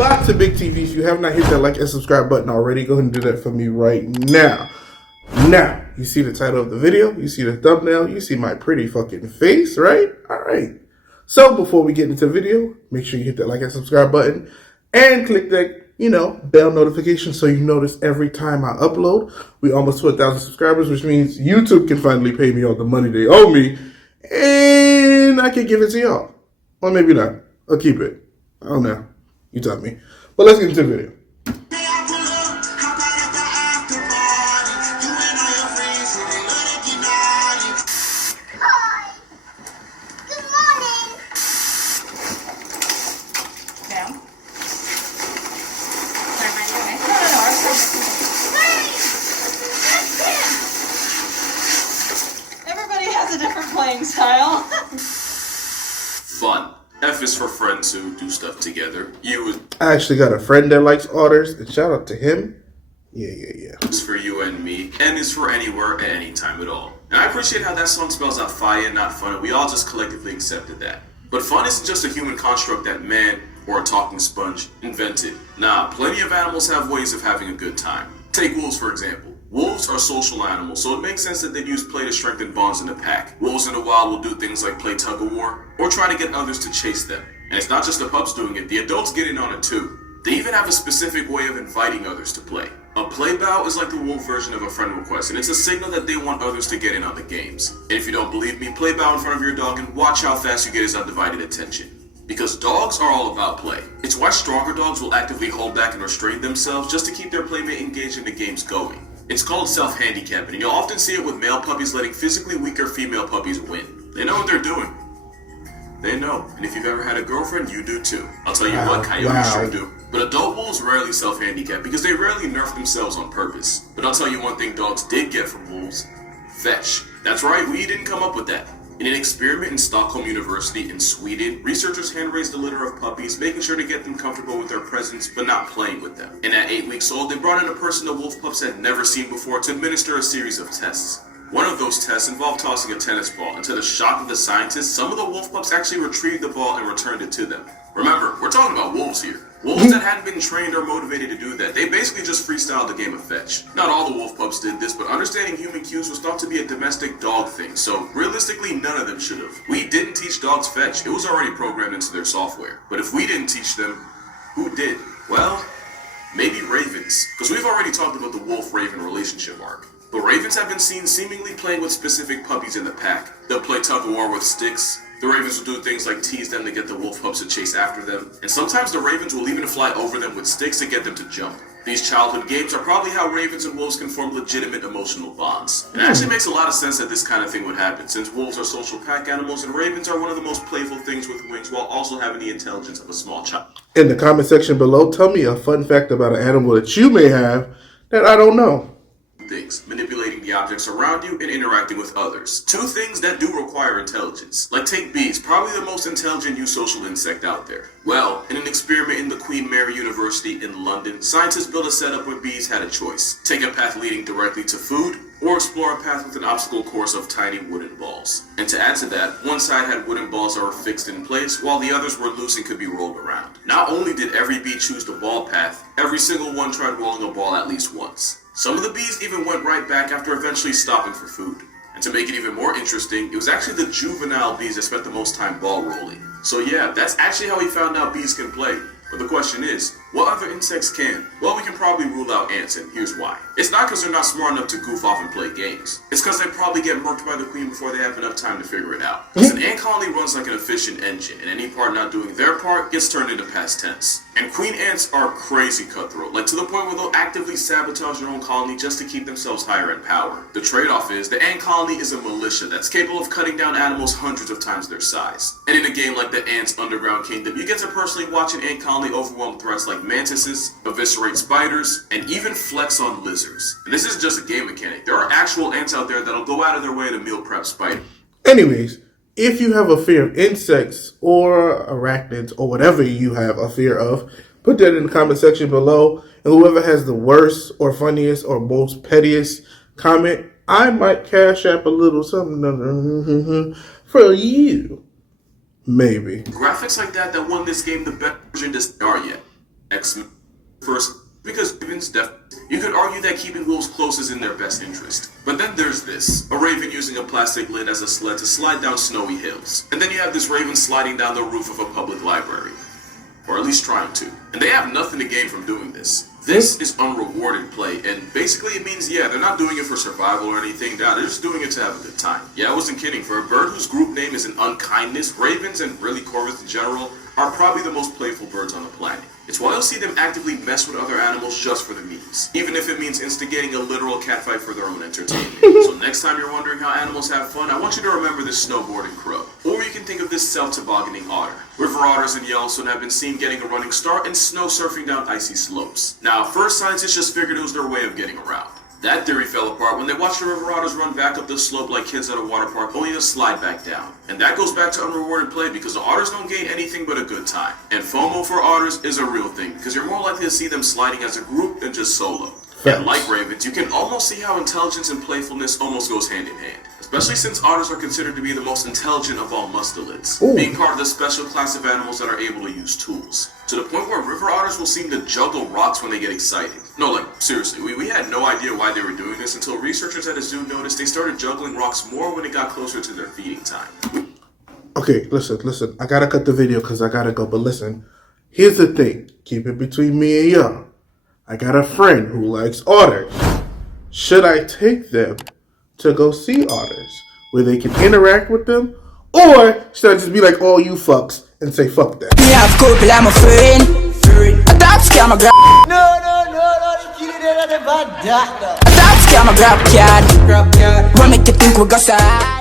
back to Big TV. If you have not hit that like and subscribe button already, go ahead and do that for me right now. Now, you see the title of the video, you see the thumbnail, you see my pretty fucking face, right? Alright. So before we get into the video, make sure you hit that like and subscribe button and click that, bell notification so you notice every time I upload. We almost to 1,000 subscribers, which means YouTube can finally pay me all the money they owe me and I can give it to y'all. Or maybe not. I'll keep it. I don't know. You tell me. But let's get into the video. A different playing style. Fun. F is for friends who do stuff together. U I actually got a friend that likes otters, and shout out to him. Yeah. is for you and me. N is for anywhere at any time at all. And I appreciate how that song spells out fire, not fun, and we all just collectively accepted that. But fun isn't just a human construct that man, or a talking sponge, invented. Nah, plenty of animals have ways of having a good time. Take wolves for example. Wolves are social animals, so it makes sense that they'd use play to strengthen bonds in the pack. Wolves in the wild will do things like play tug-of-war, or try to get others to chase them. And it's not just the pups doing it, the adults get in on it too. They even have a specific way of inviting others to play. A play bow is like the wolf version of a friend request, and it's a signal that they want others to get in on the games. And if you don't believe me, play bow in front of your dog and watch how fast you get his undivided attention. Because dogs are all about play. It's why stronger dogs will actively hold back and restrain themselves just to keep their playmate engaged and the games going. It's called self-handicapping, and you'll often see it with male puppies letting physically weaker female puppies win. They know what they're doing. They know, and if you've ever had a girlfriend, you do too. I'll tell you what, coyotes sure do. But adult wolves rarely self-handicap because they rarely nerf themselves on purpose. But I'll tell you one thing dogs did get from wolves. Fetch. That's right, we didn't come up with that. In an experiment in Stockholm University in Sweden, researchers hand-raised a litter of puppies, making sure to get them comfortable with their presence, but not playing with them. And at 8 weeks old, they brought in a person the wolf pups had never seen before to administer a series of tests. One of those tests involved tossing a tennis ball, and to the shock of the scientists, some of the wolf pups actually retrieved the ball and returned it to them. Remember, we're talking about wolves here. Wolves that hadn't been trained or motivated to do that. They basically just freestyled the game of fetch. Not all the wolf pups did this, but understanding human cues was thought to be a domestic dog thing, so realistically none of them should have. We didn't teach dogs fetch, it was already programmed into their software. But if we didn't teach them, who did? Well, maybe ravens. Because we've already talked about the wolf-raven relationship arc. But ravens have been seen seemingly playing with specific puppies in the pack. They'll play tug-of-war with sticks. The ravens will do things like tease them to get the wolf pups to chase after them. And sometimes the ravens will even fly over them with sticks to get them to jump. These childhood games are probably how ravens and wolves can form legitimate emotional bonds. It actually makes a lot of sense that this kind of thing would happen, since wolves are social pack animals and ravens are one of the most playful things with wings while also having the intelligence of a small child. In the comment section below, tell me a fun fact about an animal that you may have that I don't know. Things, manipulating the objects around you and interacting with others. Two things that do require intelligence. Like take bees, probably the most intelligent eusocial insect out there. Well, in an experiment in the Queen Mary University in London, scientists built a setup where bees had a choice. Take a path leading directly to food, or explore a path with an obstacle course of tiny wooden balls. And to add to that, one side had wooden balls that were fixed in place, while the others were loose and could be rolled around. Not only did every bee choose the ball path, every single one tried rolling a ball at least once. Some of the bees even went right back after eventually stopping for food. And to make it even more interesting, it was actually the juvenile bees that spent the most time ball rolling. So yeah, that's actually how he found out bees can play. But the question is, what other insects can? Well, we can probably rule out ants, and here's why. It's not because they're not smart enough to goof off and play games. It's because they probably get murked by the queen before they have enough time to figure it out. Because an ant colony runs like an efficient engine, and any part not doing their part gets turned into past tense. And queen ants are crazy cutthroat, like to the point where they'll actively sabotage their own colony just to keep themselves higher in power. The trade-off is, the ant colony is a militia that's capable of cutting down animals hundreds of times their size. And in a game like the Ants Underground Kingdom, you get to personally watch an ant colony overwhelm threats like mantises, eviscerate spiders, and even flex on lizards. And this isn't just a game mechanic. There are actual ants out there that'll go out of their way to meal prep spiders. Anyways, if you have a fear of insects or arachnids or whatever you have a fear of, put that in the comment section below. And whoever has the worst or funniest or most pettiest comment, I might cash app a little something for you. Maybe. Graphics like that won this game the best version to start yet. X-Men first, because ravens you could argue that keeping wolves close is in their best interest. But then there's this, a raven using a plastic lid as a sled to slide down snowy hills. And then you have this raven sliding down the roof of a public library. Or at least trying to. And they have nothing to gain from doing this. This is unrewarded play, and basically it means, yeah, they're not doing it for survival or anything, they're just doing it to have a good time. Yeah, I wasn't kidding. For a bird whose group name is an unkindness, ravens, and really corvids in general, are probably the most playful birds on the planet. It's why you'll see them actively mess with other animals just for the memes, even if it means instigating a literal catfight for their own entertainment. So next time you're wondering how animals have fun, I want you to remember this snowboarding crow. Or you can think of this self-tobogganing otter. River otters in Yellowstone have been seen getting a running start and snow surfing down icy slopes. Now, first scientists just figured it was their way of getting around. That theory fell apart when they watched the river otters run back up the slope like kids at a water park, only to slide back down. And that goes back to unrewarded play because the otters don't gain anything but a good time. And FOMO for otters is a real thing because you're more likely to see them sliding as a group than just solo. And like ravens, you can almost see how intelligence and playfulness almost goes hand in hand. Especially since otters are considered to be the most intelligent of all mustelids, being part of the special class of animals that are able to use tools. To the point where river otters will seem to juggle rocks when they get excited. No, like, seriously, we had no idea why they were doing this until researchers at a zoo noticed they started juggling rocks more when it got closer to their feeding time. Okay, listen. I gotta cut the video because I gotta go. But listen, here's the thing. Keep it between me and y'all. I got a friend who likes otters. Should I take them to go see otters where they can interact with them? Or should I just be like all you fucks and say fuck that? Me have couple, I'm a friend. A top scam, a grab. No, the kid never done that. A top scam, a grab card. What make you think we got sad?